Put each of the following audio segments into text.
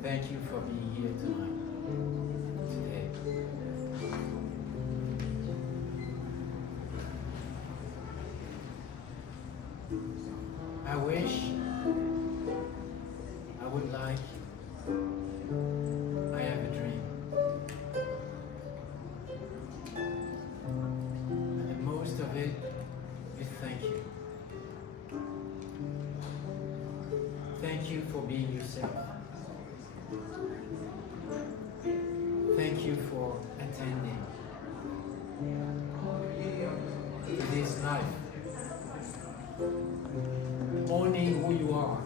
Thank you for being here tonight, today. I wish, I would like, I have a dream. And the most of it is thank you. Thank you for being yourself. Thank you for attending to this life, owning who you are,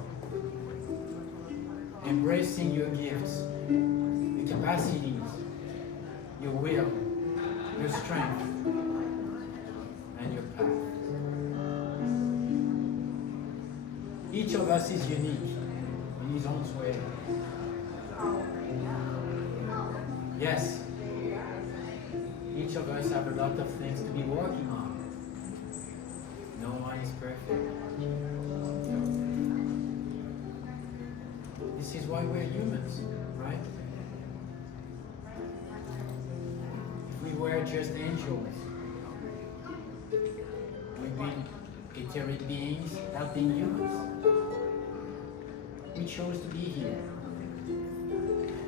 embracing your gifts, your capacities, your will, your strength, and your path. Each of us is unique in his own way. Yes, each of us have a lot of things to be working on. No one is perfect. This is why we're humans, right? If we were just angels, we'd be etheric beings helping humans. We chose to be here.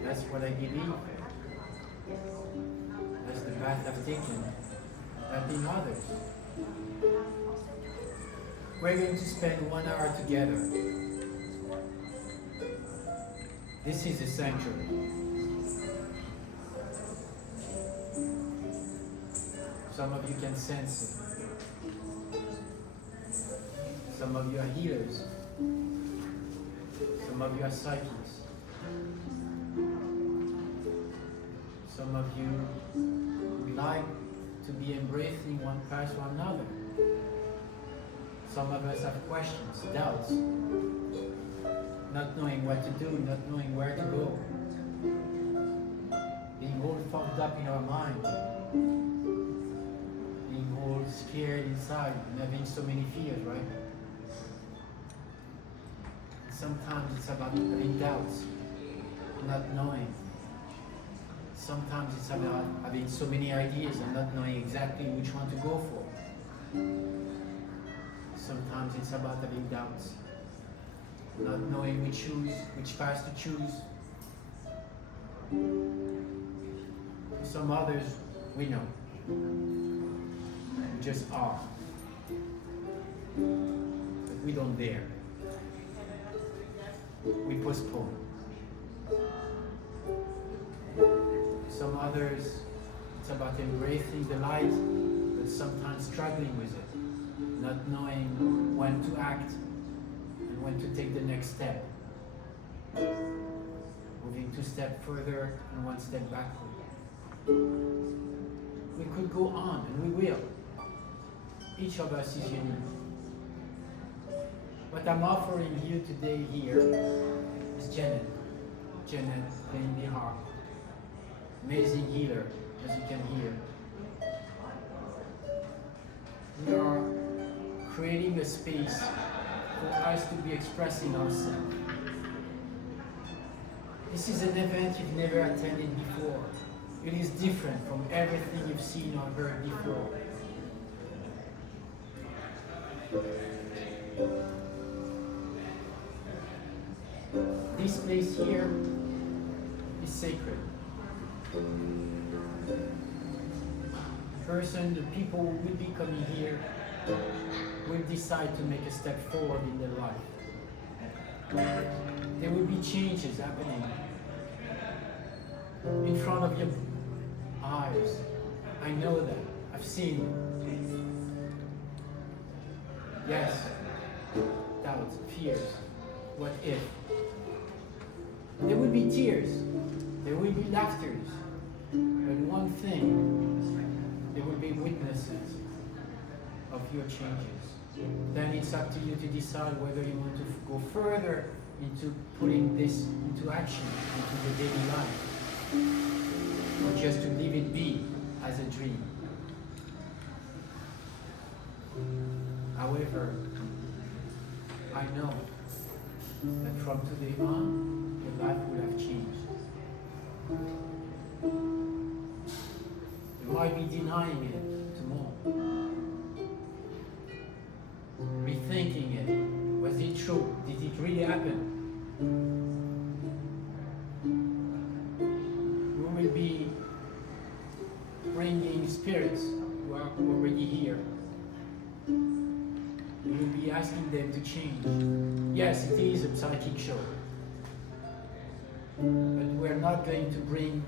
That's what I believe. That's the path I've taken, helping others. We're going to spend 1 hour together. This is a sanctuary. Some of you can sense it. Some of you are healers. Some of you are psychics. Some of you would like to be embracing one path or another. Some of us have questions, doubts, not knowing what to do, not knowing where to go, being all fogged up up in our mind, being all scared inside and having so many fears, right? Sometimes it's about having doubts, not knowing. Sometimes it's about having so many ideas and not knowing exactly which one to go for. Sometimes it's about having doubts, not knowing which path to choose. Some others we know. We just are. But we don't dare. We postpone. Some others, it's about embracing the light, but sometimes struggling with it, not knowing when to act and when to take the next step. Moving 2 steps further and 1 step backward. We could go on, and we will. Each of us is unique. What I'm offering you today here is Jenneth. Jenneth playing the harp. Amazing healer, as you can hear. We are creating a space for us to be expressing ourselves. This is an event you've never attended before. It is different from everything you've seen or heard before. This place here is sacred. The people who will be coming here will decide to make a step forward in their life. There will be changes happening in front of your eyes. I know that. I've seen it. Yes, doubts, fears, what if. There will be tears. There will be laughters. But one thing, there will be witnesses of your changes. Then it's up to you to decide whether you want to go further into putting this into action, into the daily life, or just to leave it be as a dream. However, I know that from today on, your life will have changed. You might be denying it tomorrow, rethinking it. Was it true? Did it really happen? We will be bringing spirits who are already here. We will be asking them to change. Yes, it is a psychic show. But we're not going to bring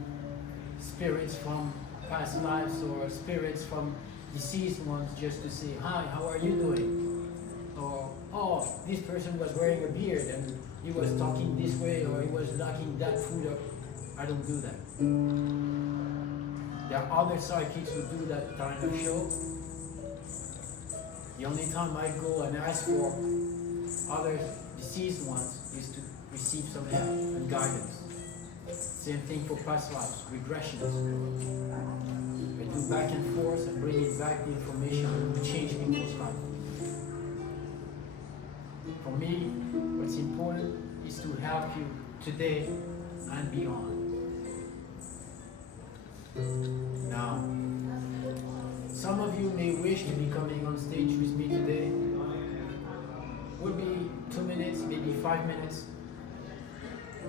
spirits from past lives or spirits from deceased ones just to say, hi, how are you doing? Or, oh, this person was wearing a beard and he was talking this way, or he was locking that food up. I don't do that. There are other psychics who do that kind of show. The only time I go and ask for other deceased ones is to receive some help and guidance. Same thing for past lives, regressions. I do back and forth and bring it back the information to change people's life. For me, what's important is to help you today and beyond. Now, some of you may wish to be coming on stage with me today. Would be 2 minutes, maybe 5 minutes.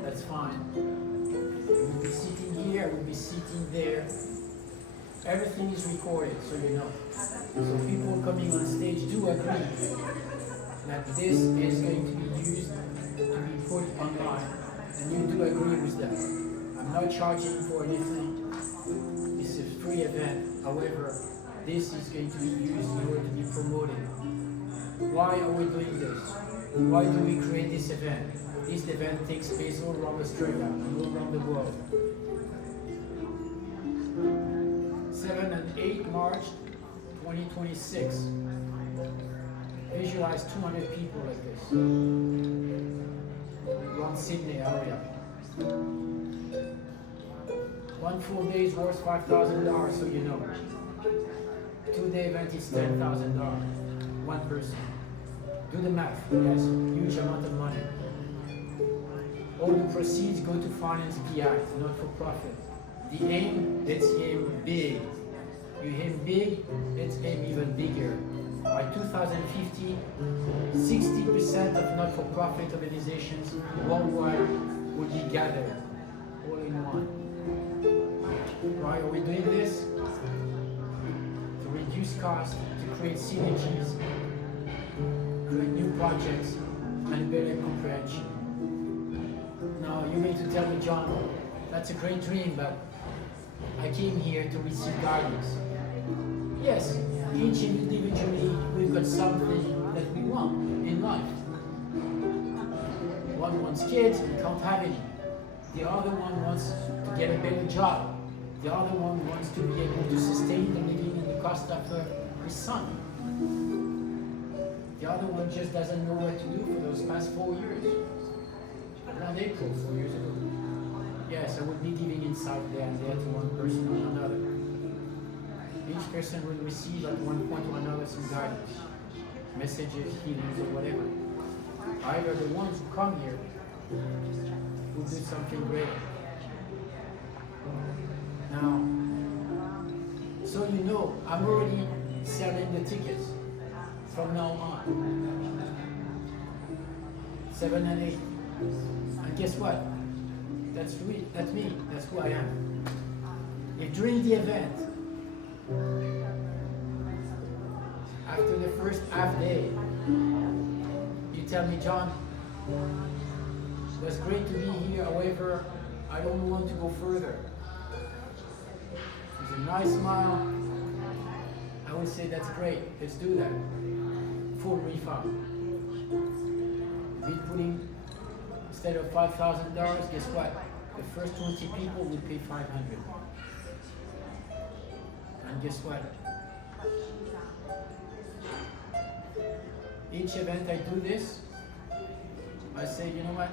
That's fine. We'll be sitting here, we'll be sitting there. Everything is recorded, so you know. So people coming on stage do agree that this is going to be used to be put online, and you do agree with that. I'm not charging for anything. It's a free event. However, this is going to be used in order to be promoted. Why are we doing this? Why do we create this event? This event takes place all around Australia and all around the world. 7 and 8 March 2026. Visualize 200 people like this around Sydney area. 1 full day is worth $5,000, so you know. 2-day event is $10,000. One person. Do the math. Yes, huge amount of money. All the proceeds go to finance the act, not for profit. The aim, let's aim big. You aim big, let's aim even bigger. By 2050, 60% of not-for-profit organizations worldwide will be gathered, all in one. Why are we doing this? To reduce costs, to create synergies, create new projects, and better comprehension. Now, you may to tell me, John, that's a great dream, but I came here to receive guidance. Yes, each individually, we've got something that we want in life. One wants kids and can't have any. The other one wants to get a better job. The other one wants to be able to sustain the living and the cost of his son. The other one just doesn't know what to do for those past 4 years. Around April, 4 years ago. Yes, I would be giving insight there and there to one person or another. Each person will receive at one point or another some guidance, messages, healings, or whatever. However, the ones who come here will do something great. Now, so you know, I'm already selling the tickets from now on. 7 and 8. And guess what? That's me. That's who I am. If during the event, after the first half day, you tell me, John, it was great to be here, however, I don't want to go further. With a nice smile, I would say, that's great, let's do that. Full refund. Be putting, instead of $5,000, guess what? The first 20 people will pay $500. And guess what? Each event I do this, I say, you know what?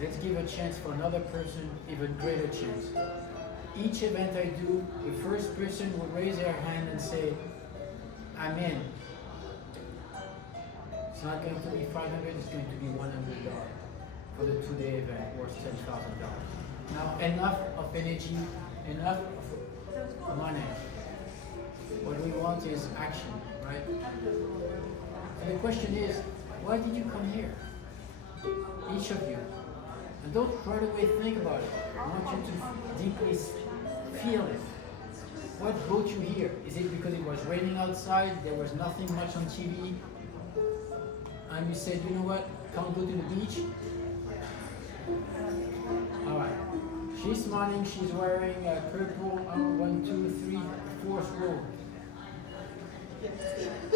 Let's give a chance for another person, even greater chance. Each event I do, the first person will raise their hand and say, I'm in. It's not going to be $500, it's going to be $100 for the 2-day event worth $10,000. Now, enough of energy, enough of money. What we want is action, right? So the question is, why did you come here? Each of you. And don't right away think about it. I want you to deeply feel it. What brought you here? Is it because it was raining outside, there was nothing much on TV, and you said, you know what, can't go to the beach? Alright. She's smiling, she's wearing a purple, 1, 2, 3, 4th row.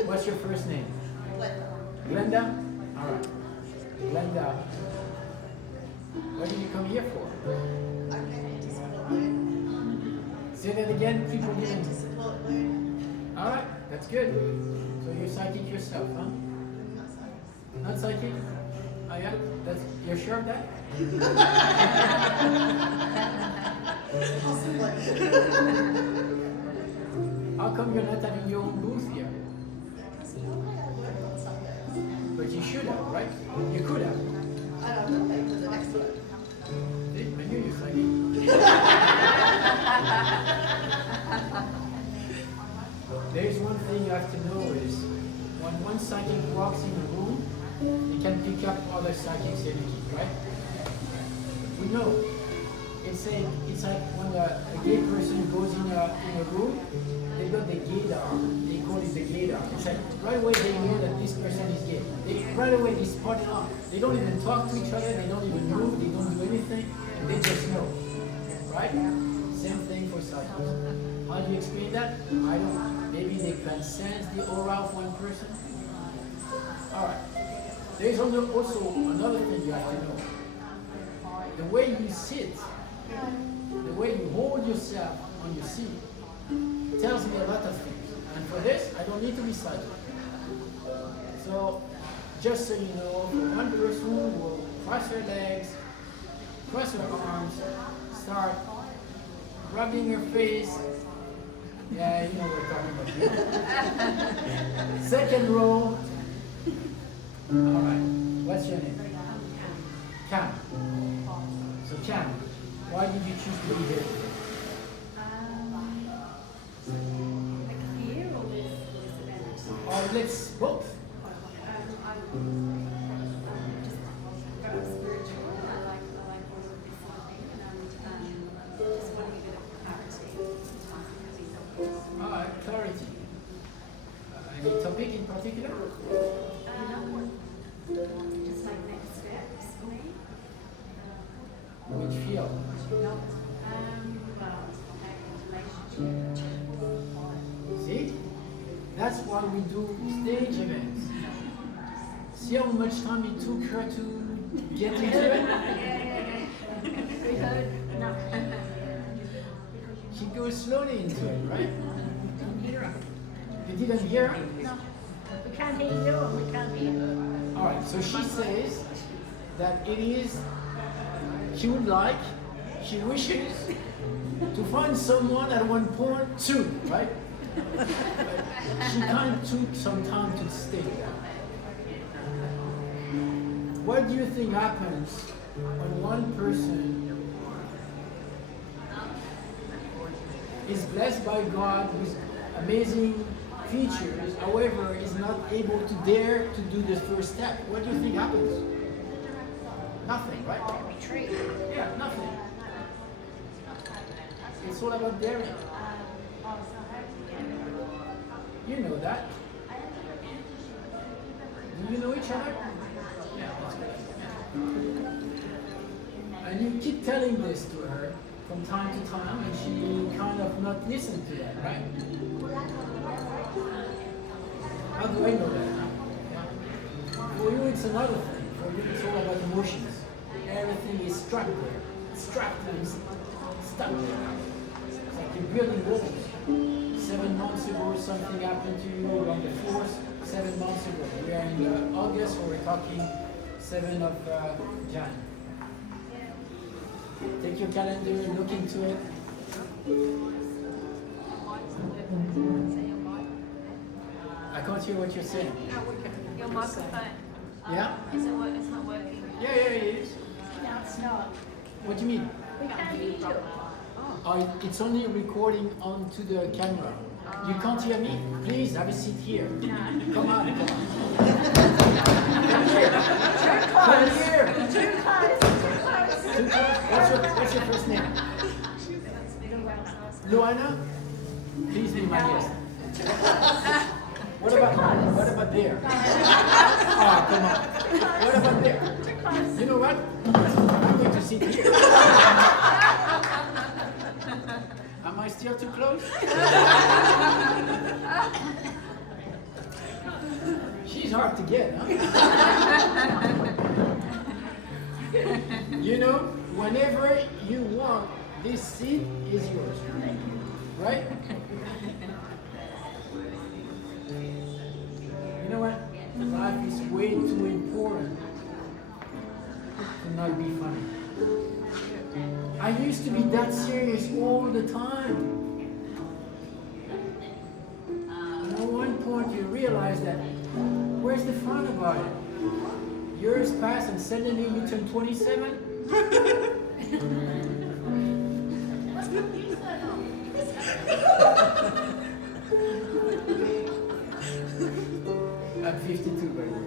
What's your first name? Glenda? Alright. Glenda. What did you come here for? Say that again, people didn't. Alright, that's good. So you're psychic yourself, huh? Not psychic? Oh yeah? You're sure of that? How come you're not having your own booth here? But you should have, right? You could have. I don't know, for the next one. See, I knew you're psychic. There's one thing you have to know is, when one psychic walks in a room, he can pick up other psychics' energy, right? We know. It's like when a gay person goes in a room, they got the gaydar. They call it the gaydar. It's like right away they know that this person is gay. Right away they spot it on. They don't even talk to each other. They don't even move. They don't do anything. And they just know, right? Same thing for psychics. How do you explain that? I don't know. Maybe they can sense the aura of one person. All right. There's also another thing you have to know. The way you sit, the way you hold yourself on your seat, tells me a lot of things. And for this, I don't need to be psychic. So, just so you know, one person will cross her legs, cross her arms, start rubbing her face. Yeah, you know we're talking about you. Second row. All right. What's your name? Cam. So Cam, why did you choose to be here? Or let's both. Alright, clarity. Any topic in particular? Just like next steps for me. Which field? Relationship. See? That's why we do stage events. See how much time it took her to get into it? We heard no. She goes slowly into it, right? Hear her. You didn't hear her? No. We can't hear you and we can't hear her. Alright, so she says that it is, she would like, she wishes to find someone at one point soon, right? But she kind of took some time to stay there. What do you think happens when one person is blessed by God with amazing features, however, is not able to dare to do the first step? What do you think happens? Nothing, right? Retreat. Yeah, nothing. It's all about daring. You know that. Do you know each other? Yeah, that's good. And you keep telling this to her from time to time, and she kind of not listen to that, right? How do I know that? Yeah. For you, it's another thing. For you, it's all about emotions. Everything is stuck there. It's trapped and stuck there. It's like you're building walls. 7 months ago, something happened to you on the 4th. 7 months ago. We are in August, so we're talking 7th of Jan. Take your calendar, look into it. I can't hear what you're saying. Your microphone. Yeah? Is it work? It's not working. Yeah, it is. No, it's not. What do you mean? We can't hear you. Oh, it's only recording onto the camera. You can't hear me? Please have a seat here. Come on, come on. Come here. Too close. Too close. What's your first name? Luana? Please be my guest. What about there? Oh, come on. What about there? You know what? I'm going to sit here. Am I still too close? She's hard to get, huh? You know, whenever you want, this seat is yours. Right? You know what? Life is way too important to not be funny. I used to be that serious all the time. And at one point you realize that, where's the fun about it? Years pass and suddenly you turn 27? I'm 52, by the way.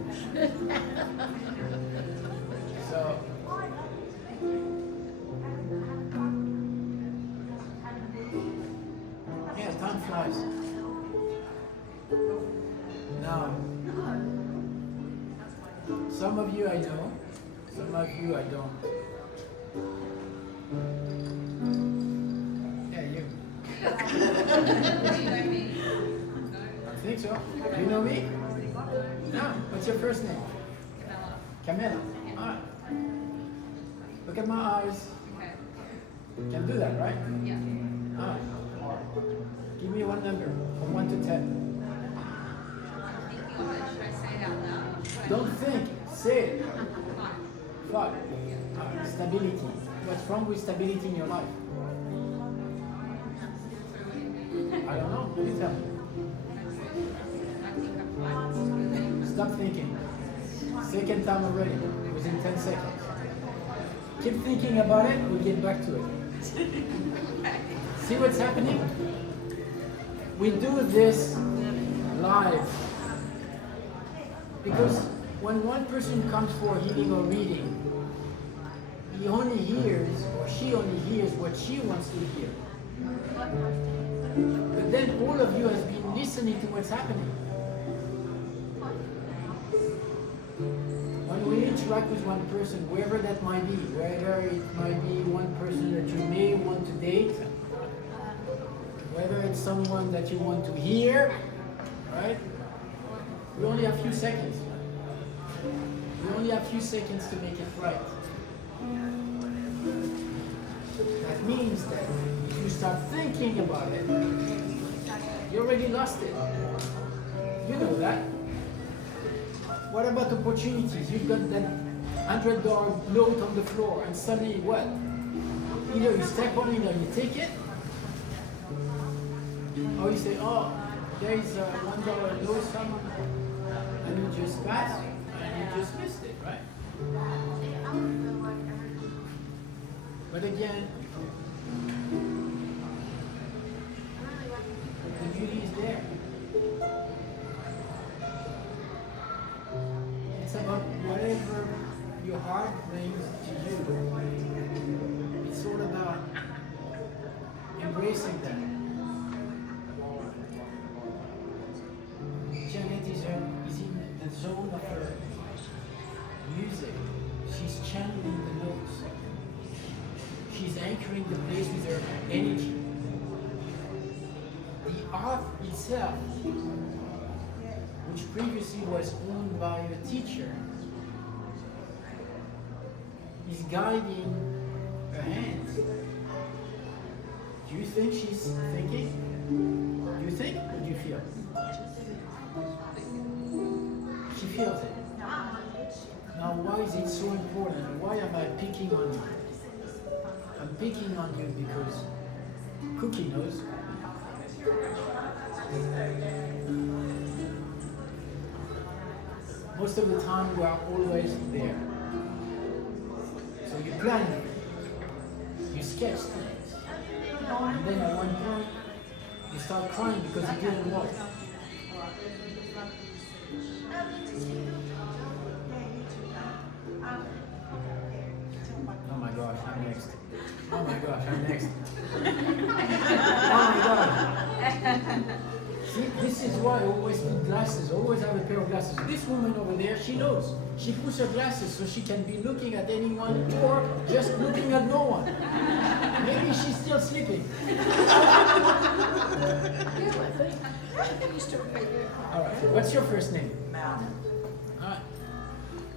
So, yeah, time flies. Now, some of you I know, some of you I don't. Yeah, you. Do you know me? I think so. You know me? No. What's your first name? Camilla. Alright. Look at my eyes. Okay. You can do that, right? Yeah. Alright. Give me one number from 1 to 10. Thinking of it. Should I say it out loud? Don't think, say it. 5. 5. Stability. What's wrong with stability in your life? I don't know. You tell me. Stop thinking. Second time already. Within 10 seconds. Keep thinking about it. We'll get back to it. See what's happening? We do this live. Because when one person comes for healing or reading, he only hears, or she only hears what she wants to hear. But then all of you has been listening to what's happening. When we interact with one person, wherever that might be, whether it might be one person that you may want to date, whether it's someone that you want to hear, right? We only have a few seconds. We only have a few seconds to make it right. That means that if you start thinking about it, you already lost it. You know that. What about opportunities? You've got that $100 note on the floor, and suddenly what? Either you step on it or you take it, or you say, oh, there is a $1 note somewhere, and you just pass, and you just missed it, right? But again, the beauty is there. It's about whatever your heart brings to you. It's all about embracing that. Janet is in the zone of her music. She's channeling the notes. She's anchoring the place with her energy. The art itself, which previously was owned by a teacher, is guiding her hands. Do you think she's thinking? Do you think or do you feel? She feels it. Now why is it so important? Why am I picking on you? I'm picking on you because Cookie knows. Most of the time we are always there. So you plan it, you sketch things, and then at one point you start crying because it didn't work. Oh my gosh, I'm next. Oh my gosh, I'm next. Oh my god. See, this is why I always put glasses, always have a pair of glasses. This woman over there, she knows. She puts her glasses so she can be looking at anyone or just looking at no one. Maybe she's still sleeping. Alright, what's your first name? Alright.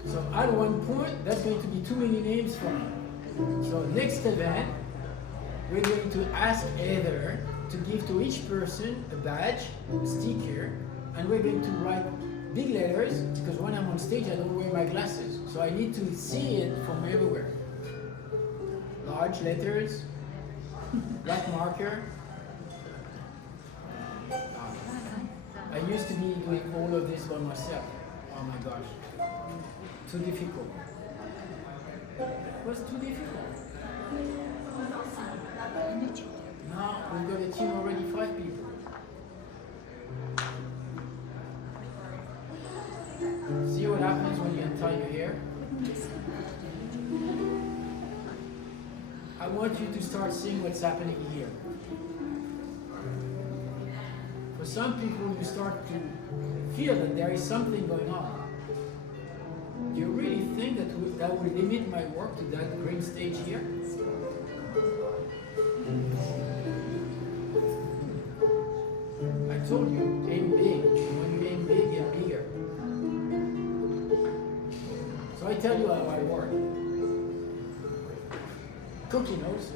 So at one point, that's going to be too many names for me. So next event, we're going to ask Heather to give to each person a badge, a sticker, and we're going to write big letters because when I'm on stage I don't wear my glasses. So I need to see it from everywhere. Large letters, black marker. I used to be doing all of this by myself. Oh my gosh. Too difficult. It was too difficult. Now we've got a team already 5 people. See what happens when you untie your hair? I want you to start seeing what's happening here. For some people, you start to feel that there is something going on. Do you really think that that will limit my work to that green stage here? I told you, aim big. When you aim big, you're bigger. So I tell you how I work. Cookie knows.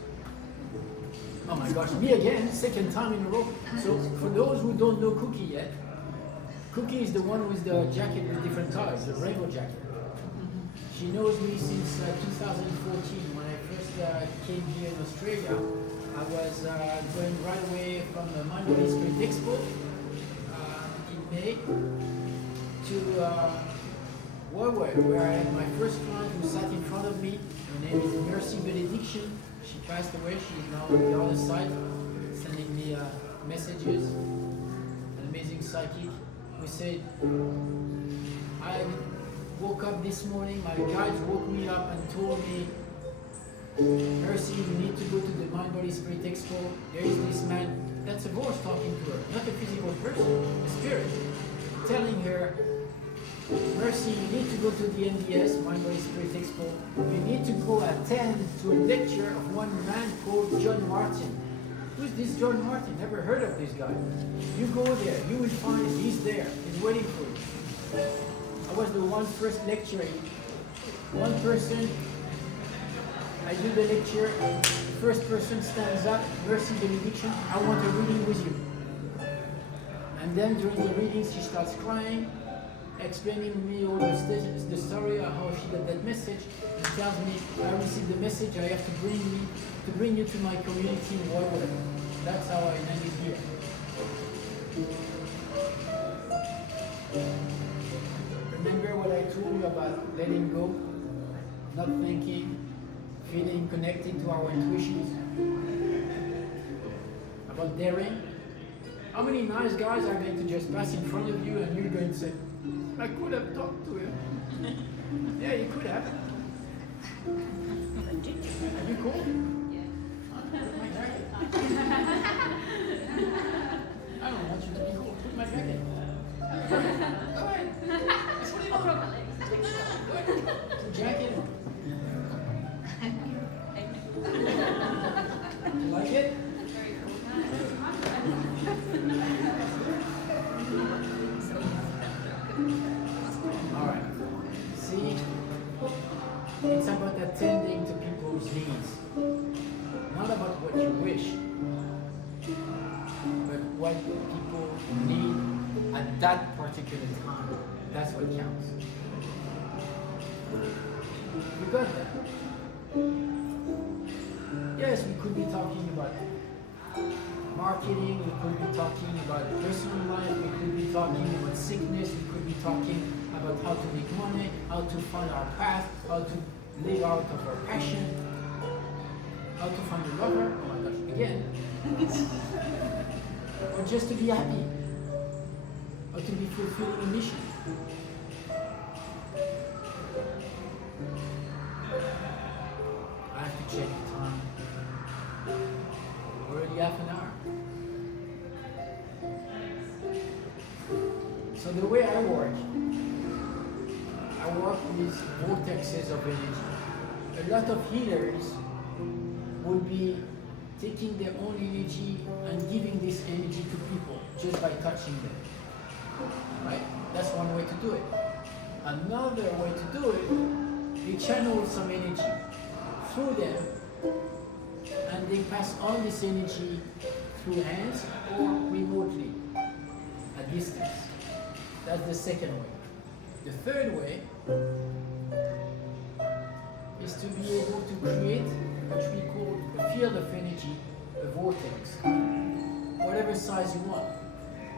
Oh my gosh, me again, second time in a row. So for those who don't know Cookie yet, Cookie is the one with the jacket with different colors, the rainbow jacket. She knows me since 2014. When I first came here in Australia, I was going right away from the Monday Street Expo in May to where I had my first client who sat in front of me. Her name is Mercy Benediction. She passed away. She's now on the other side, sending me messages. An amazing psychic who said, I woke up this morning, my guides woke me up and told me, Mercy, you need to go to the Mind Body Spirit Expo. There is this man, that's a voice talking to her, not a physical person, a spirit, telling her, Mercy, you need to go to the NBS, Mind Body Spirit Expo. You need to go attend to a lecture of one man called John Martin. Who's this John Martin? Never heard of this guy. You go there, you will find he's there, he's waiting for you. I was the first lecturer. One person, I do the lecture, the first person stands up, Mercy Benediction, I want a reading with you. And then during the reading she starts crying, explaining to me all the story of how she got that message, and tells me, I received the message, I have to bring you to my community in Warwick. That's how I landed here. Remember what I told you about letting go, not thinking, feeling connected to our intuitions, about daring? How many nice guys are going to just pass in front of you and you're going to say, I could have talked to him. Yeah, you could have. Are you cool? Yeah. Put my jacket. I don't want you to be cool. Put my jacket. Go ahead. Put it on. Go ahead. Put the jacket on. You like it? Very cool. All right. See, it's about attending to people's needs, not about what you wish, but what people need at that particular time. That's what counts. You got that? Yes, we could be talking about marketing, we could be talking about personal life, we could be talking about sickness, we could be talking about how to make money, how to find our path, how to live out of our passion, how to find a lover, oh my gosh, again, or just to be happy, or to be fulfilling a mission. I have to check the time. Already half an hour. So the way I work with vortexes of energy. A lot of healers will be taking their own energy and giving this energy to people just by touching them. Right? That's one way to do it. Another way to do it, they channel some energy through them and they pass on this energy through hands or remotely at distance. That's the second way. The third way is to be able to create what we call a field of energy, a vortex, whatever size you want.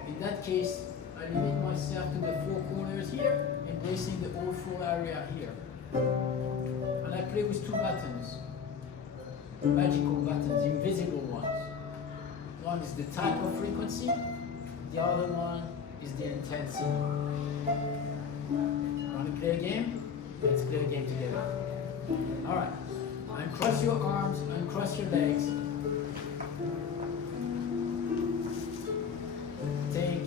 In that case, I limit myself to the four corners here, embracing the whole full area here. And I play with two buttons, magical buttons, invisible ones. One is the type of frequency, the other one is the intensity. Want to play a game? Let's play a game together. Alright. Uncross your arms, uncross your legs. Take,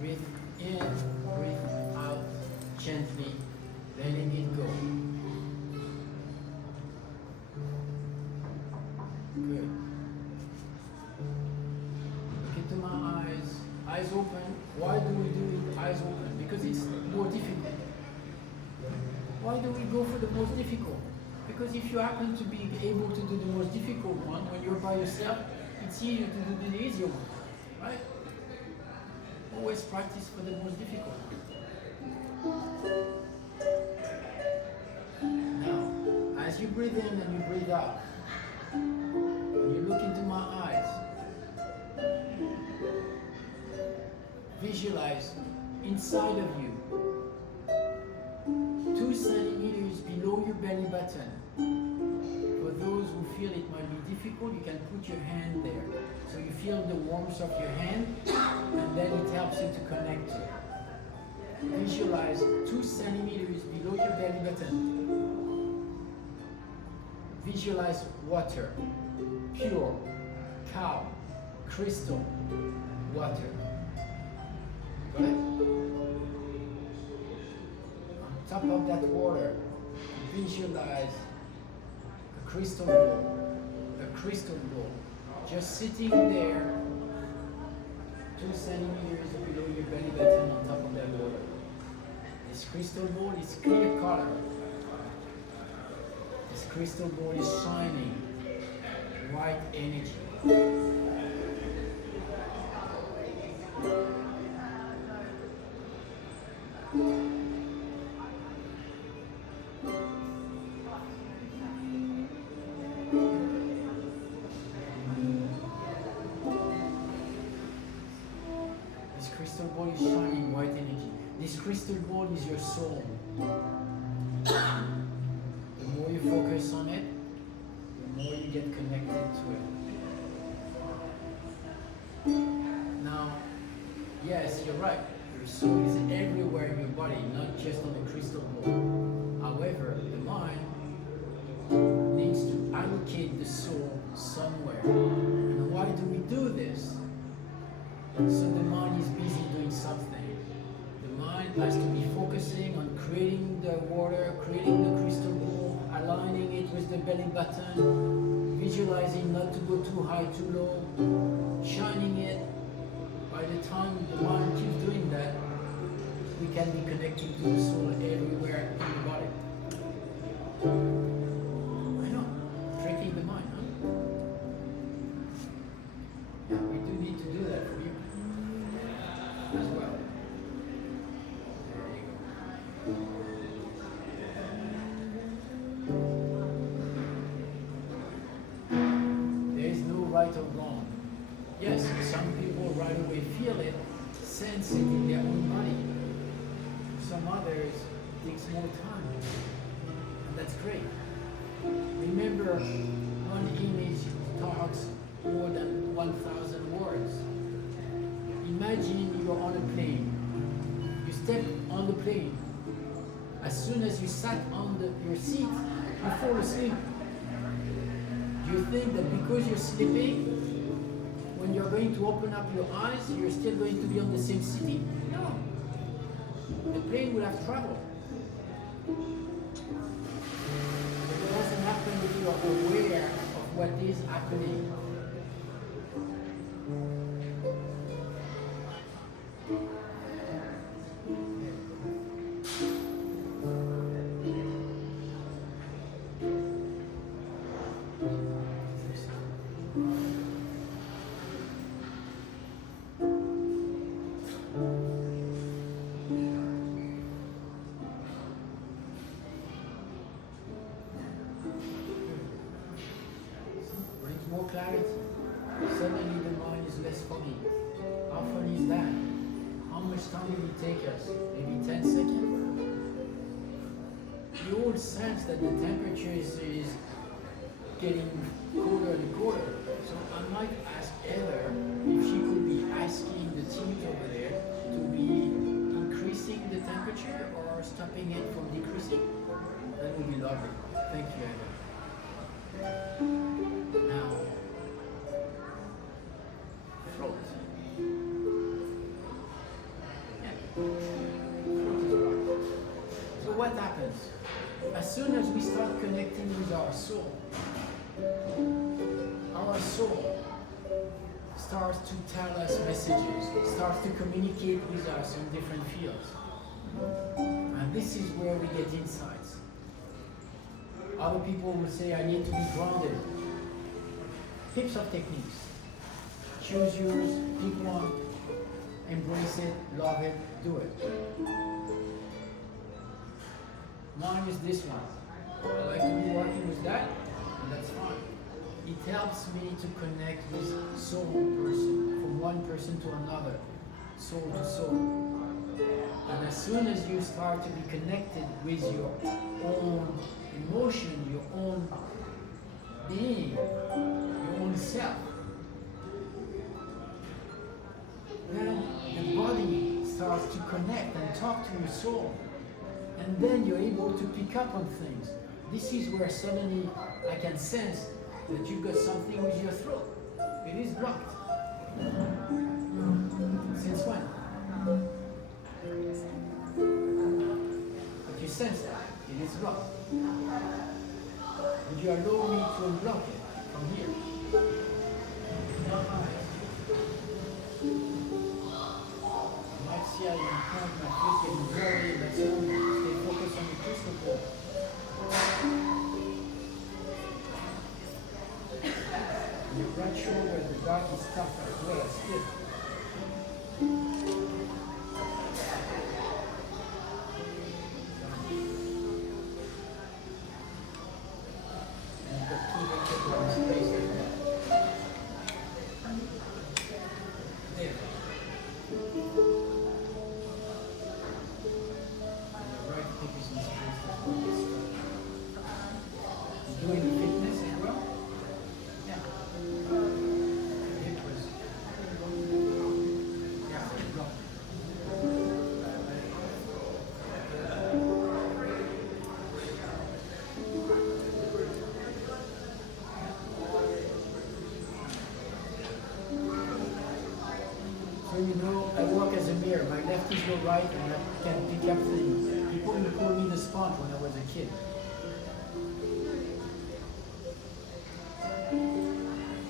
breathe in, breathe out, gently, letting it go. Good. Look into my eyes open. Why do we do it eyes open? Because it's more difficult. Why do we go for the most difficult? Because if you happen to be able to do the most difficult one when you're by yourself, it's easier to do the easier one, right? Always practice for the most difficult. Now, as you breathe in and you breathe out, look into my eyes. Visualize inside of you, 2 centimeters below your belly button. For those who feel it might be difficult, you can put your hand there. So you feel the warmth of your hand, and then it helps you to connect to it. Visualize 2 centimeters below your belly button. Visualize water, pure, calm, crystal water. Got it? On top of that water, visualize a crystal ball, just sitting there, 2 centimeters below your belly button on top of that water. This crystal ball is clear color. This crystal ball is shining white energy. This crystal ball is shining white energy. This crystal ball is your soul. The more you focus on it, the more you get connected to it. Now, yes, you're right. Your soul is everywhere in your body, not just on the crystal ball. However, the mind needs to allocate the soul somewhere. And why do we do this? So the mind is busy doing something. The mind has to be focusing on creating the water, creating the crystal ball, aligning it with the belly button, visualizing not to go too high, too low, shining it. By the time the mind keeps doing that, we can be connected to the soul everywhere in the body. I know, tricking the mind, huh? Yeah, we do need to do that for you as well. There you go. There is no right or wrong. Yes, some people right away feel it, sense it in their own body. Some others, it takes more time. And that's great. Remember, one image talks more than 1,000 words. Imagine you're on a plane. You step on the plane. As soon as you sat on your seat, you fall asleep. Do you think that because you're sleeping, when you're going to open up your eyes, you're still going to be on the same city? No. The plane will have traveled. It doesn't happen if you are aware of what is happening. More clarity. Suddenly the mind is less foggy. How funny is that? How much time will it take us? Maybe 10 seconds? You all sense that the temperature is getting colder and colder. So I might ask Heather if she could be asking the teams over there to be increasing the temperature or stopping it from decreasing. That would be lovely. Thank you, Heather. Now, float. Yeah. So what happens? As soon as we start connecting with our soul starts to tell us messages, starts to communicate with us in different fields. And this is where we get insights. Other people will say, I need to be grounded. Tips of techniques. Choose yours, pick one, embrace it, love it, do it. Mine is this one. I like to be working with that, and that's fine. It it helps me to connect with soul person, from one person to another, soul to soul. And as soon as you start to be connected with your own emotion, your own being, your own self, then the body starts to connect and talk to your soul. And then you're able to pick up on things. This is where suddenly I can sense that you've got something with your throat. It is blocked. Since when? But you sense that. It is blocked. Would you allow me to unblock it from here? You might see I am point my feet getting blurry, but stay focused on the crystal ball. Your right shoulder, the back is tough as well, stiff. You know, I work as a mirror. My left is your right, and I can pick up things. People would call me the sponge when I was a kid.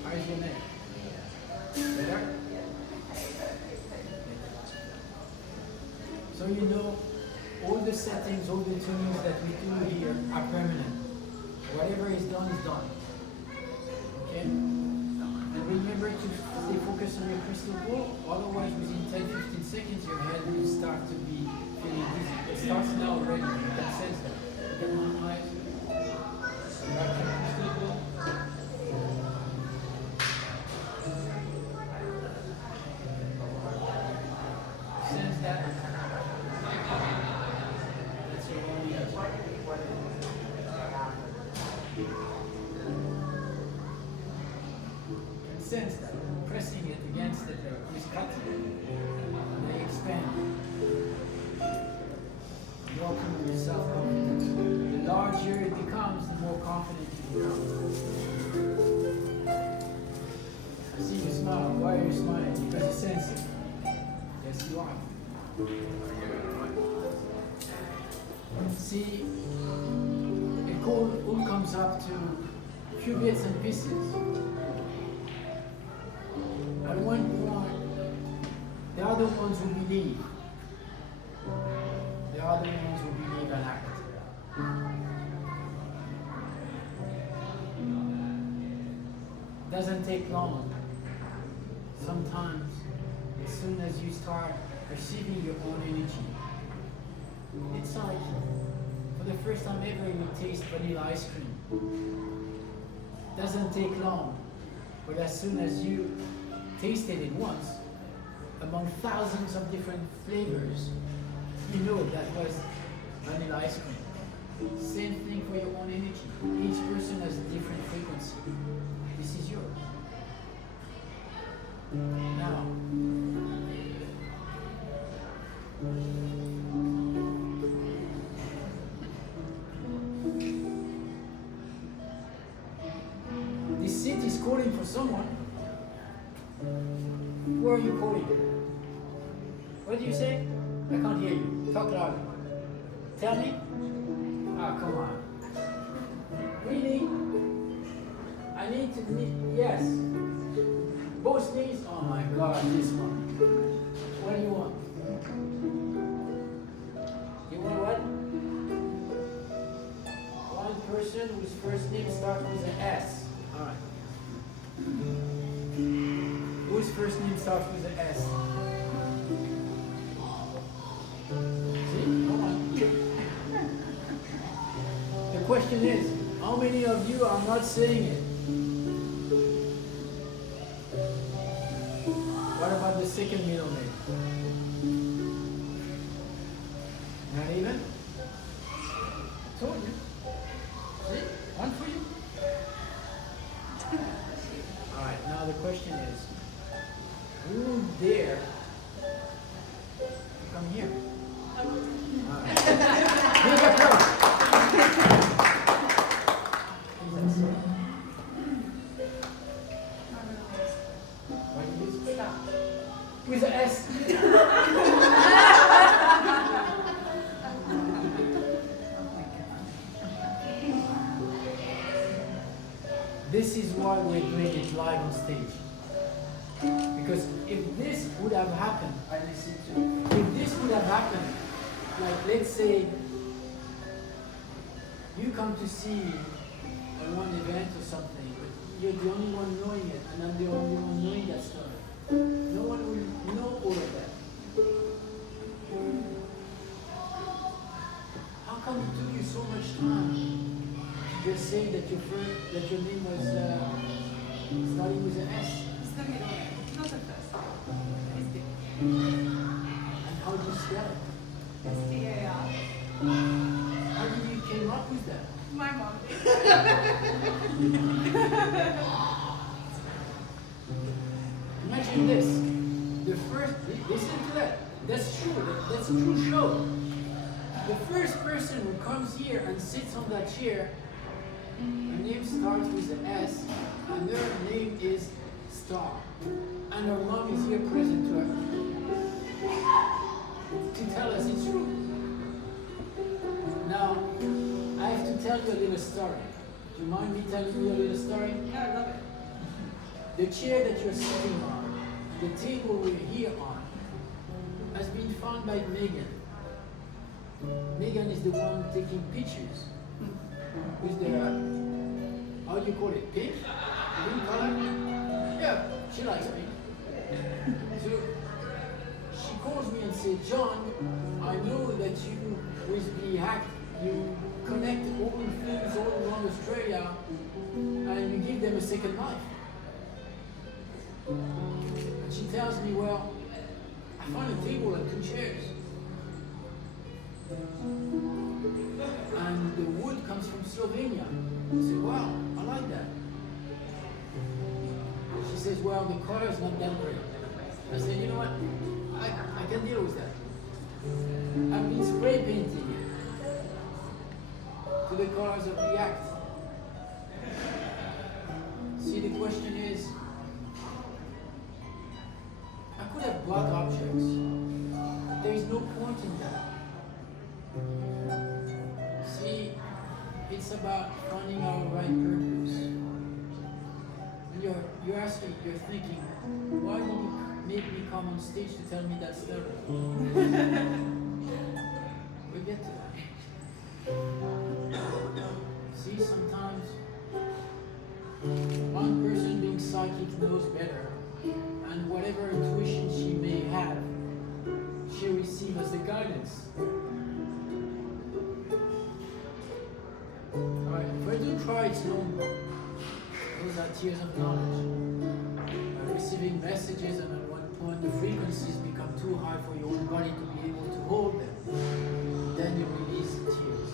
How's your neck? Better? So you know, all the settings, all the tunings that we do here are permanent. Whatever is done is done. Okay? And remember to stay focused on your crystal ball, otherwise within 10-15 seconds your head will start to be feeling dizzy. It starts now already, you can sense that. Look at my eyes. Back to the crystal ball. Sense that. That's your only answer. Sense that pressing it against it is cutting. They expand. You're opening yourself confidence. The larger it becomes, the more confident you become. I see you smile. Why are you smiling? Because you sense it. Yes, you are. See, it all comes up to a few bits and pieces. At one point, the other ones who believe. The other ones who believe and act. Doesn't take long. Sometimes, as soon as you start perceiving your own energy, it's like, for the first time ever, you taste vanilla ice cream. Doesn't take long, but as soon as you tasted it once, among thousands of different flavors, you know that was vanilla ice cream. Same thing for your own energy. Each person has a different frequency. This is yours. Now, this seat is calling for someone. Who are you calling? What do you say? I can't hear you. Talk louder. Tell me. Ah, come on. Really? I need to, yes. Both knees? Oh my God, this one. What do you want? You want what? One person whose first name starts with an S. Alright. Whose first name starts with an S? See? Come on. The question is, how many of you are not saying it? second middle name? Not even? I told you. See? One for you. Alright, now the question is, who dare to come here? Alright. Big applause. Jesus. What is it? Stop. With an S. This is why we're doing it live on stage. Because if this would have happened, if this would have happened, like let's say you come to see me at one event or something, but you're the only one knowing it, and I'm the only one knowing that story. No one will know all of that. How come it took you so much time to just say that your name was starting with an S? It's the middle name, not the first. It's the And how did you spell it? S-T-A-R. How did you came up with that? My mom. Imagine this. The first, listen to that. That's true. That's a true show. The first person who comes here and sits on that chair, her name starts with an S, and her name is Star. And her mom is here present to tell us it's true. Now, I have to tell you a little story. Do you mind me telling you a little story? No, I love it. The chair that you're sitting on, the table we're here on, has been found by Megan. Megan is the one taking pictures with the, how do you call it, pink? Green color? Yeah, she likes pink. So she calls me and says, John, I know that you, with the hack, you connect all things all around Australia and you give them a second life. And she tells me, well, I found a table and 2 chairs. And the wood comes from Slovenia. I said, wow, I like that. She says, well, the color is not that great. I said, you know what? I can deal with that. I've been spray painting to the colors of the act. See, the question is, I could have black objects. There is no point in that. See, it's about finding our right purpose. And you're asking, you're thinking, why did you make me come on stage to tell me that story? We'll get to that. See, sometimes one person being psychic knows better, and whatever intuition she may have, she receives as the guidance. Alright, if I do try, it's normal. Those are tears of knowledge. By receiving messages, and at one point the frequencies become too high for your own body to be able to hold them. Then you release the tears.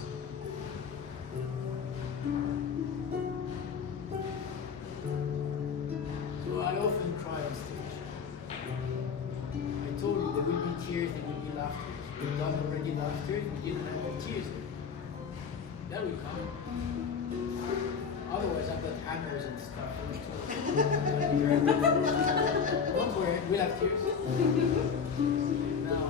So I often cry on stage. I told you there will be tears, there will be laughter. We've done already laughter, we didn't have the tears. That will come. Otherwise, I've got hammers and stuff. Don't worry, we'll have tears. Now,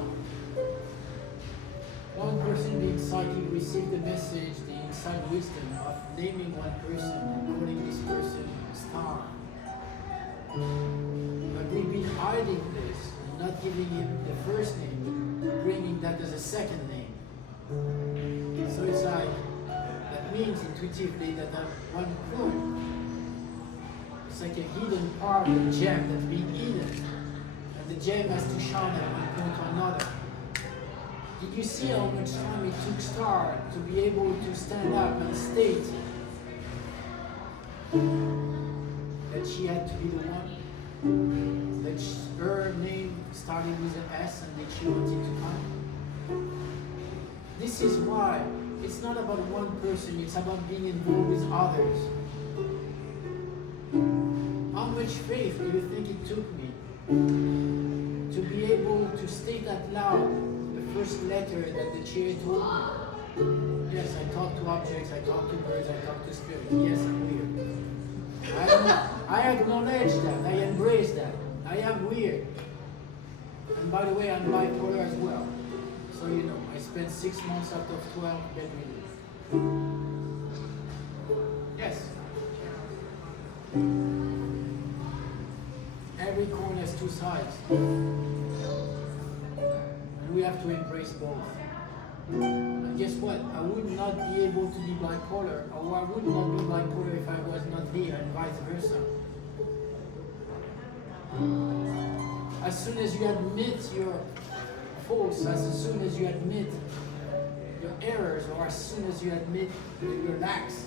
one person being psychic received the message, the inside wisdom of naming one person and calling this person Star. But they've been hiding this and not giving him the first name, but bringing that as a second name. So it's like, that means intuitively that at one point, it's like a hidden part of the gem that's being hidden. And the gem has to shine at one point or another. Did you see how much time it took Star to be able to stand up and state that she had to be the one? That her name which He wanted to come. This is why it's not about one person, it's about being involved with others. How much faith do you think it took me to be able to state out loud the first letter that the chair told me? Yes, I talk to objects, I talk to birds, I talk to spirits. Yes, I'm weird. I acknowledge that, I embrace that. I am weird. And by the way, I'm bipolar as well. So you know, I spent 6 months out of 12 bedridden. Yes. Every coin has two sides. And we have to embrace both. And guess what? I would not be able to be bipolar, or I would not be bipolar if I was not here, and vice versa. As soon as you admit your faults, as soon as you admit your errors, or as soon as you admit your lacks,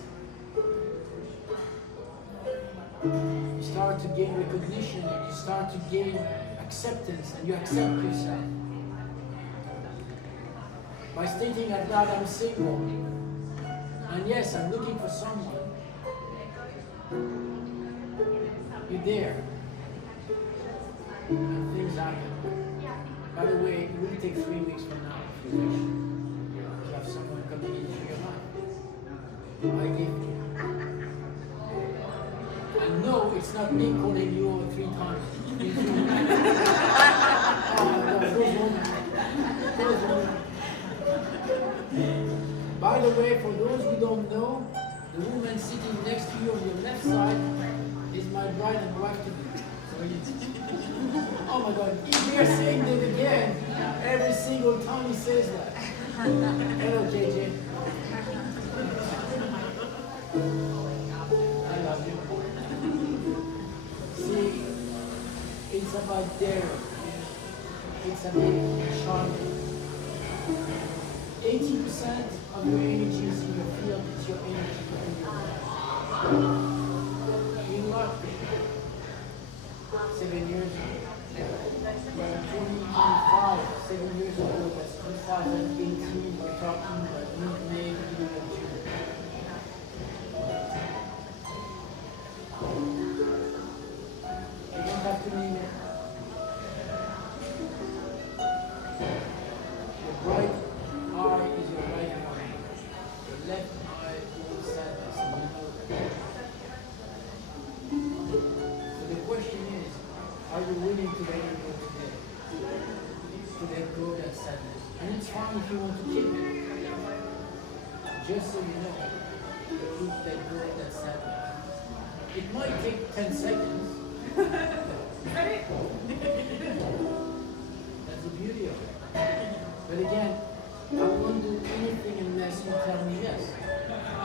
you start to gain recognition, and you start to gain acceptance, and you accept yourself. By stating out loud, I'm single, and yes, I'm looking for someone. You're there, and things happen. By the way, it will take 3 weeks from now if you wish to have someone coming into your life. I give you. And no, it's not me calling you 3 times. By the way, for those who don't know, the woman sitting next to you on your left side is my bride and wife to be. Oh my God, if we are saying that again, every single time he says that. Hello, JJ. I love you. See, it's about daring. It's about charming. 80% of your energy is in your field, it's your energy in your life. You love me. 7 years ago. 2025, 7 years ago, that's 2018, we're talking about mid-May, beginning of June. You don't have to name it. Your right eye is your right eye. Your left eye is sadness, and you know that. So the question is, are you willing to let it go today? To let go of that sadness. And it's fine if you want to keep it. Just so you know, you let go of that sadness. It might take 10 seconds. That's the beauty of it. But again, I won't do anything unless you tell me yes.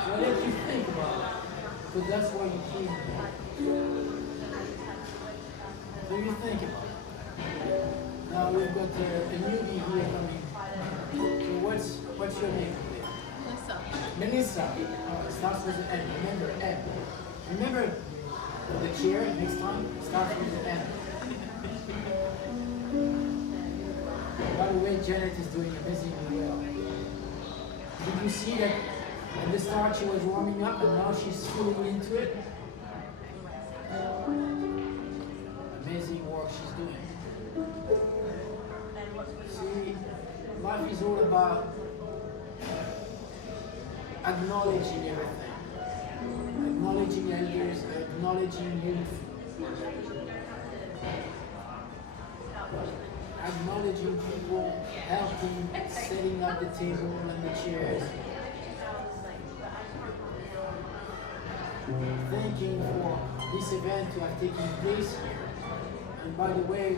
So I let you think about it. Because that's why you came here. So you think about it. Now we've got a newbie here coming. So what's your name? Melissa. Melissa. It starts with an M. Remember M. Remember the chair next time? Starts with an M. By the way, Jenneth is doing amazingly well. Did you see that at the start she was warming up and now she's feeling into it? Amazing work she's doing. See, life is all about acknowledging everything. Acknowledging elders, acknowledging youth. Acknowledging people, helping, setting up the table and the chairs. Thanking for this event to have taken place here. And by the way,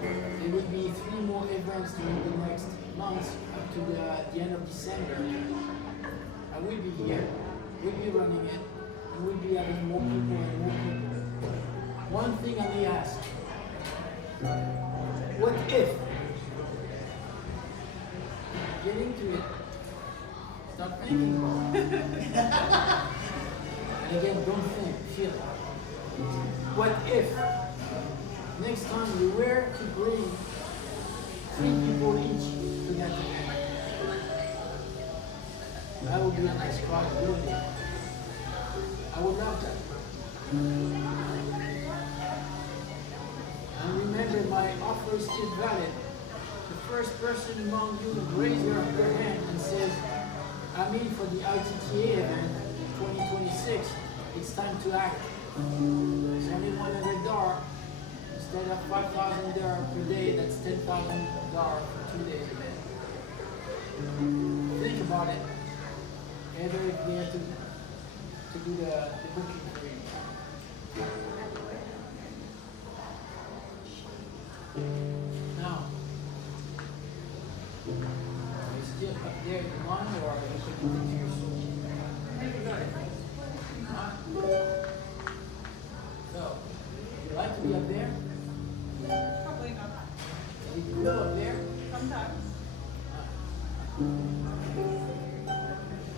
there will be 3 more events during the next months up to the end of December. I will be here, we'll be running it, and we'll be having more people and more people. One thing I may ask, what if? Get into it. Start thinking about it. And again, don't think, feel it. What if next time you were to bring 3 people each to get the end. That would be indescribable. I would love that. And remember, my offer is still valid. The first person among you to raise their hand and says, I'm in for the ITTA event 2026. It's time to act. It's only $100. Instead of $5,000 per day, that's $10,000 for 2 days event. Think about it. Either if they have to do the booking for you. Now, are you still up there in one, or are you looking into your soul? So, would you like to be up there? Probably not. Is it cool up there? Sometimes.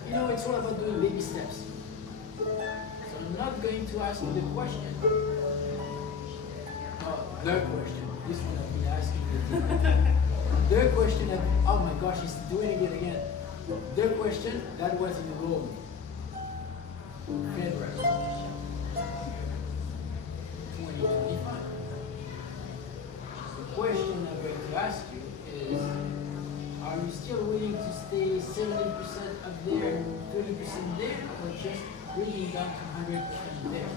You know, it's all about doing baby steps. So I'm not going to ask you the question. Oh, the question. This one I've been asking you. The question that, oh my gosh, he's doing it again. The question that was in the room. February 2025. The question I'm going to ask you is, are you still willing to stay 70% up there and 30% there, or just bringing down to 100% there?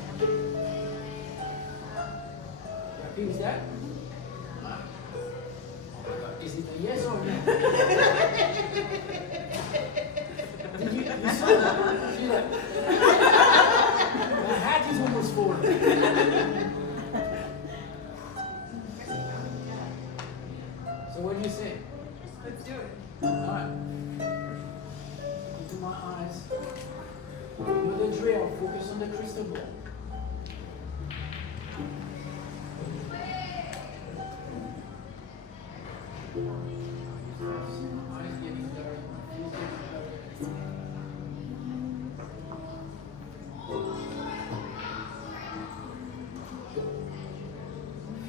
Happy with that? Is it a yes or no? Did you saw that? See that? My hat is almost full. So what do you say? Let's do it. Alright. Into my eyes. You know the drill. Focus on the crystal ball. Eyes getting blurry. Feels getting blurry.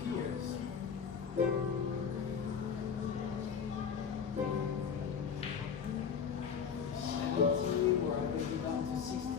Fears. We're already down to 60.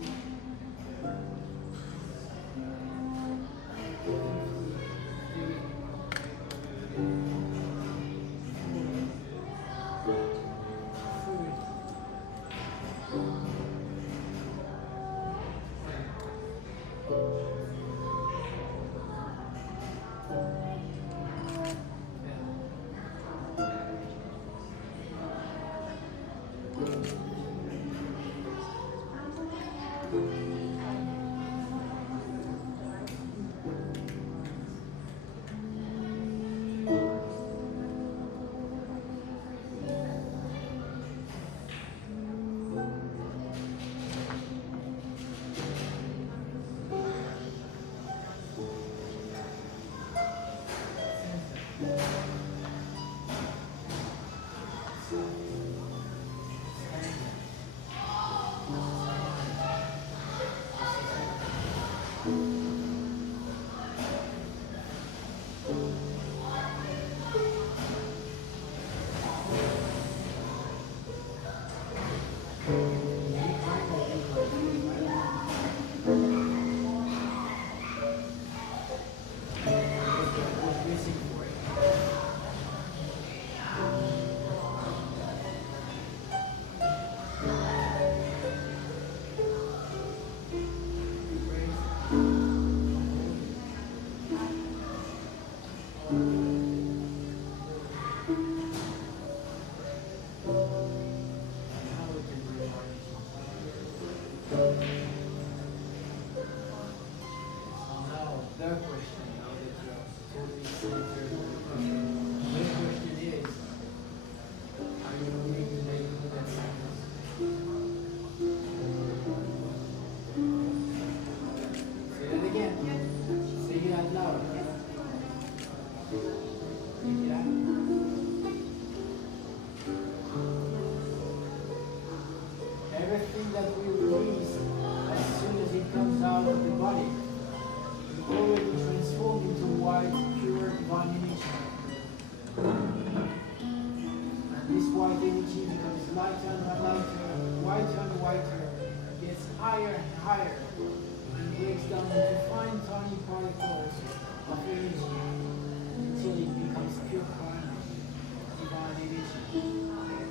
1 minute.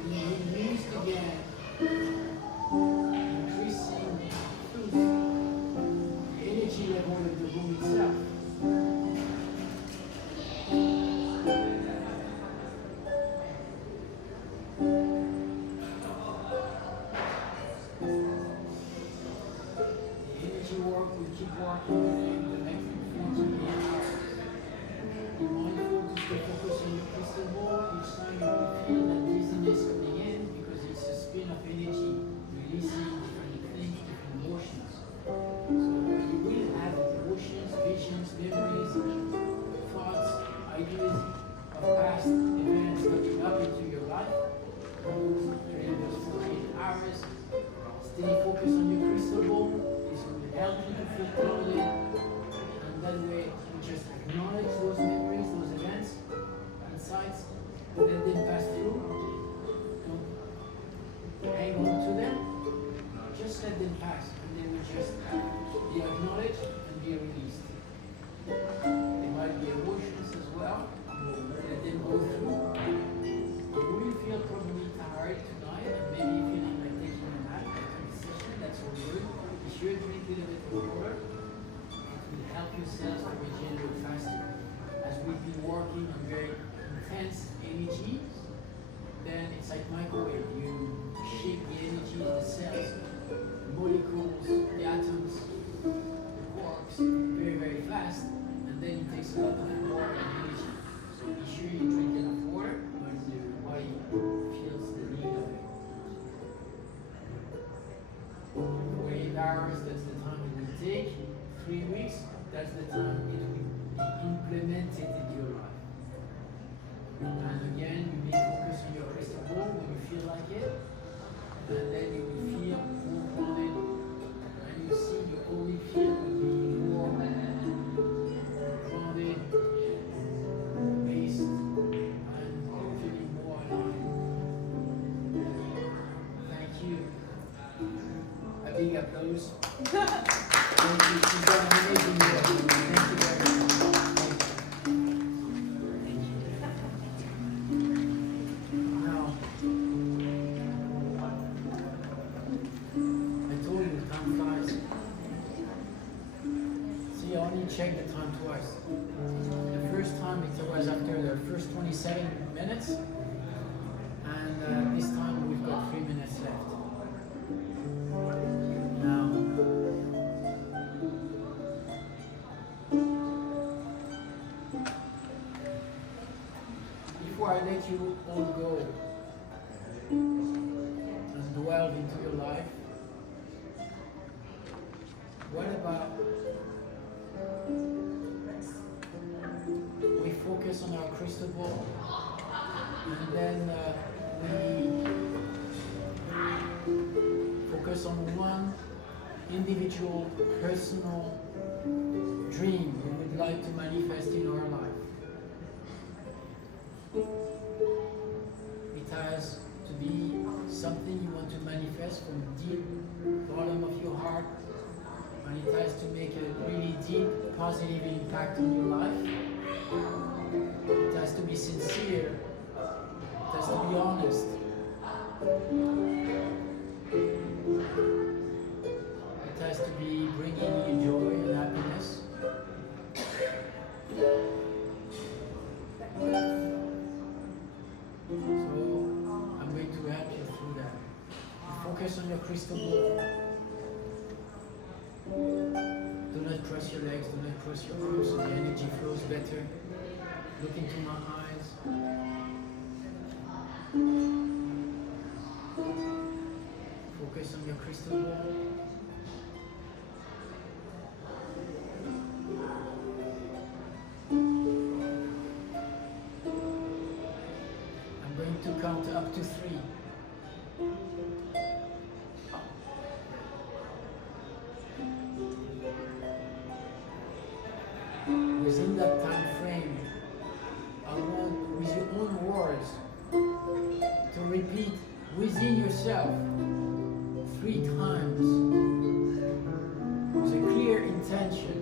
He released again, increasing through the energy level of the room itself. Keep walking in the next 48 hours. Be mindful to stay focused on your crystal ball each time you feel that dizziness coming in, because it's a spin of energy releasing different things, different emotions. So you will have emotions, visions, memories, thoughts, ideas of past events coming up into your life during those 48 hours. Stay focused on your crystal ball. Help you to feel grounded, and that way you just acknowledge those memories, those events, insights, let them pass through. Don't hang on to them, just let them pass, and they will just be acknowledged and be released. There might be emotions as well, let them go through. You will feel probably tired tonight, and maybe feeling like taking a nap after the session. That's all good. Be sure to drink a little bit of water. It will help yourselves to regenerate faster. As we've been working on very intense energies, then it's like microwave. You shake the energy in the cells, the molecules, the atoms, the quarks, very, very fast, and then it takes a lot of water and energy. So be sure you drink enough water when your body feels the need of it. 48 hours, that's the time it will take. 3 weeks, that's the time it will be implemented in your life. And again, you may focus on your crystal ball when you feel like it, and then you will feel more grounded, and you see your only field will be more grounded, more based, and feeling more alive. Thank you. A big applause. Thank you. She's done an amazing work. Thank you very much. Now, I told you the time flies. See, I only checked the time twice. The first time it was after the first 27 minutes, and this time we've got 3 minutes left. Now, before I let you all go and dwell into your life, what about we focus on our crystal ball, and then we focus on one individual, personal dream we would like to manifest in our life. It has to be something you want to manifest from deep bottom of your heart, and it has to make a really deep, positive impact on your life. It has to be sincere. It has to be honest. It has to be bringing you joy and happiness. So I'm going to help you through that. Focus on your crystal ball. Do not cross your legs, do not cross your arms so the energy flows better. Look into my eyes. Focus on your crystal ball. I'm going to count up to 3. Within that time frame, I want, with your own words, to repeat within yourself 3 times with a clear intention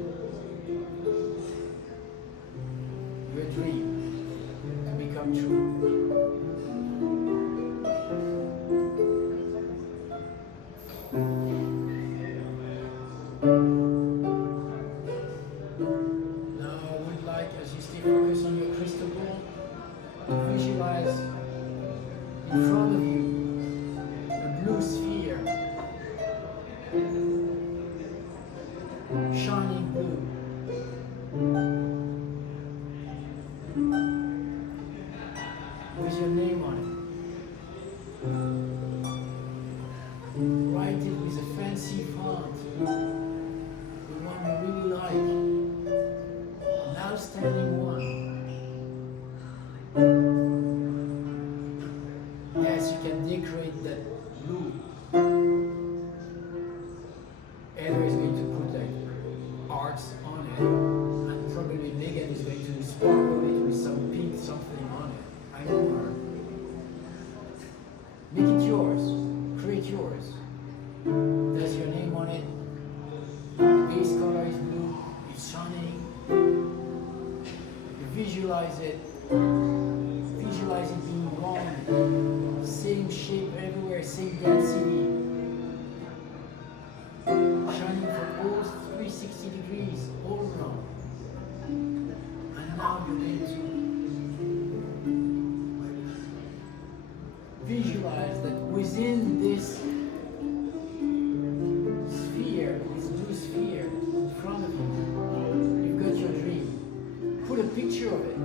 your dream to become true. visualize in front of you a blue sphere, shining blue. With your name on it. Write it with a fancy font, the one you really like, an outstanding one. Yes, you can decorate that blue. Heather is going to put like hearts on it, and probably Megan is going to sparkle it with some pink something on it. I know her. Make it yours. Create yours. There's your name on it. The base color is blue. It's shining. You visualize it. Visualize it being round. Same shape everywhere. Same density. Shining for all 360 degrees all around. And now you're going to visualize that within this sphere, this blue sphere in front of you, you've got your dream. Put a picture of it.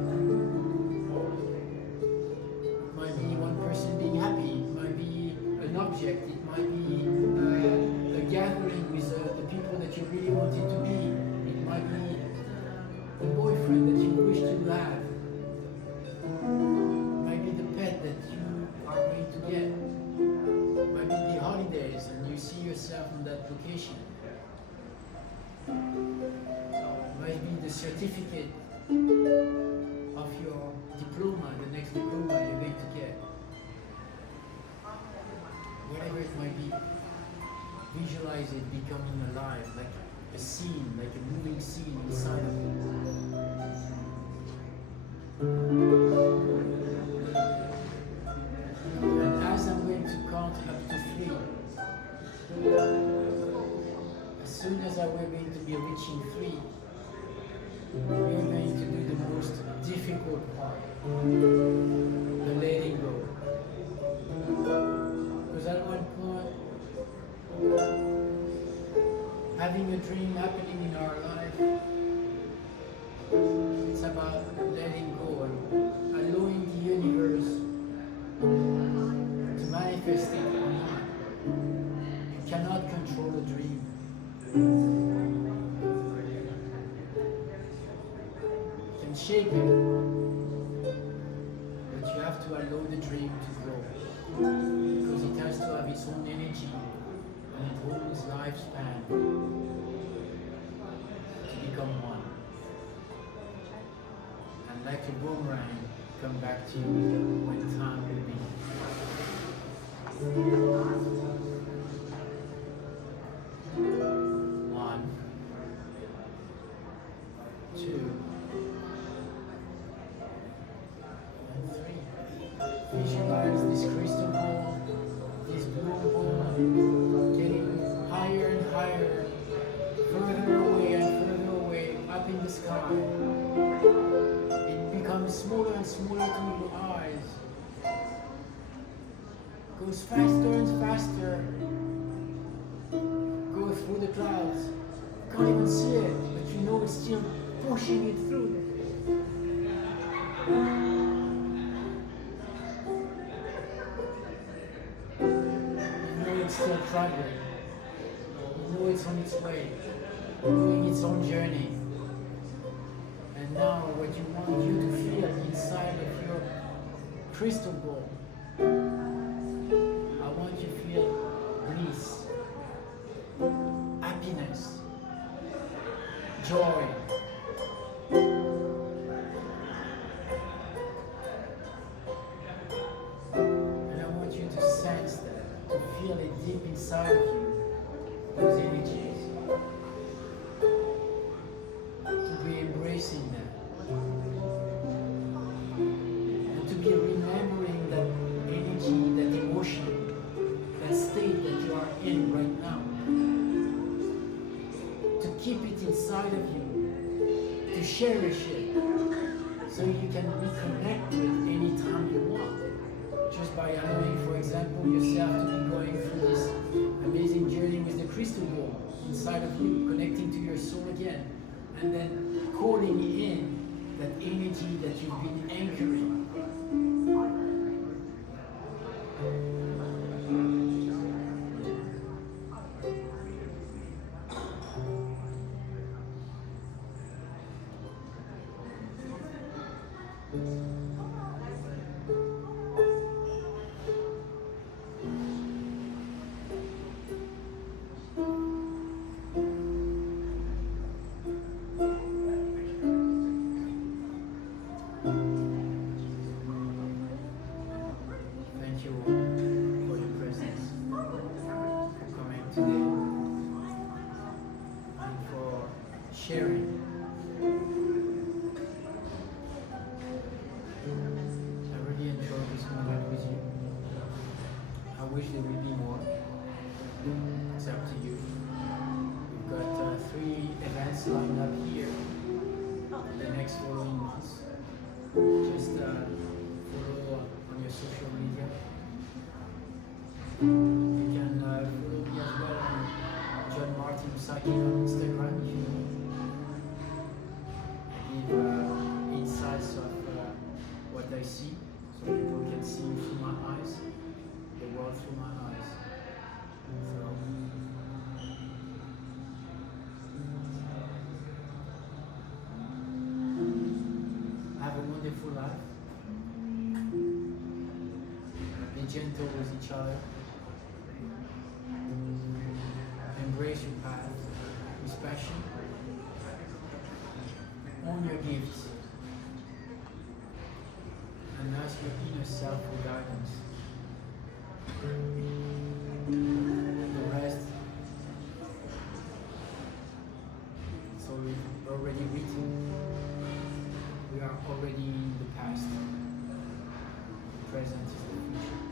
It might be one person being happy, it might be an object, it might be a gathering with the people that you really wanted to be, it might be the boyfriend that you wish to have, it might be the pet that you are going to get. Might be the holidays and you see yourself in that location. Might be the certificate of your diploma, the next diploma you're going to get. Whatever it might be, visualize it becoming alive, like a scene, like a moving scene inside of you. And as I'm going to count up to 3, as soon as we're going to be reaching 3, we're going to do the most difficult part, the letting go. Because at one point, having a dream happening in our life, it's about letting go and allowing the universe to manifest it or not. You cannot control a dream. You can shape it, but you have to allow the dream to grow. Because it has to have its own energy and its own lifespan to become one. And like a boomerang, come back to you when time will be. 1, 2, and 3. Visualize this crystal ball, this blue ball, getting higher and higher, further away and further away, up in the sky. It becomes smaller and smaller to your eyes. Goes faster and faster. Goes through the clouds. Can't even see it, but you know it's still pushing it through. You know it's still traveling. You know it's on its way, doing its own journey. And now what you want you to feel inside of your crystal ball, I want you to feel bliss, happiness, joy. And I want you to sense that, to feel it deep inside of you, those energies, to be embracing them. And to be remembering that energy, that emotion, that state that you are in right now. To keep it inside of you, to cherish it, so you can reconnect with any time you want. Just by allowing, for example, yourself to be going through this amazing journey with the crystal ball inside of you, connecting to your soul again, and then calling in that energy that you've been anchoring. Thank you all for your presence, for coming today, and for sharing. I really enjoyed this moment with you. I wish there would be more. It's up to you. We've got 3 events lined up here in the next following months. Just follow on your social media. You can follow me as well on John Martin Psychic on Instagram if you need. I give insights of what I see, so people can see through my eyes, the world through my eyes. So have a wonderful life. Be gentle with each other. Embrace your path with passion. Own your gifts. And ask your inner self for guidance. The rest is already written. We are already in the past. The present is the future.